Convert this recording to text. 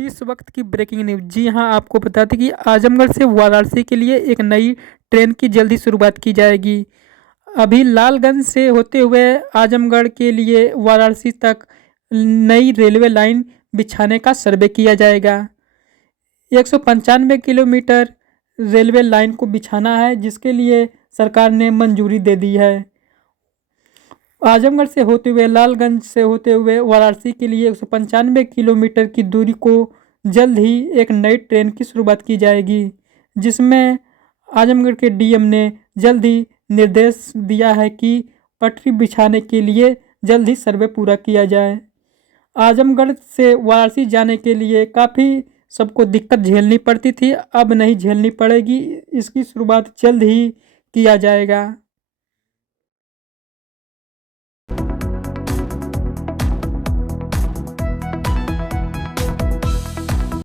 इस वक्त की ब्रेकिंग न्यूज। जी हाँ, आपको बता दें कि आजमगढ़ से वाराणसी के लिए एक नई ट्रेन की जल्दी शुरुआत की जाएगी। अभी लालगंज से होते हुए आजमगढ़ के लिए वाराणसी तक नई रेलवे लाइन बिछाने का सर्वे किया जाएगा। 195 किलोमीटर रेलवे लाइन को बिछाना है, जिसके लिए सरकार ने मंजूरी दे दी है। आजमगढ़ से होते हुए लालगंज से होते हुए वाराणसी के लिए 195 किलोमीटर की दूरी को जल्द ही एक नई ट्रेन की शुरुआत की जाएगी, जिसमें आजमगढ़ के डीएम ने जल्द ही निर्देश दिया है कि पटरी बिछाने के लिए जल्द ही सर्वे पूरा किया जाए। आजमगढ़ से वाराणसी जाने के लिए काफ़ी सबको दिक्कत झेलनी पड़ती थी, अब नहीं झेलनी पड़ेगी। इसकी शुरुआत जल्द ही किया जाएगा।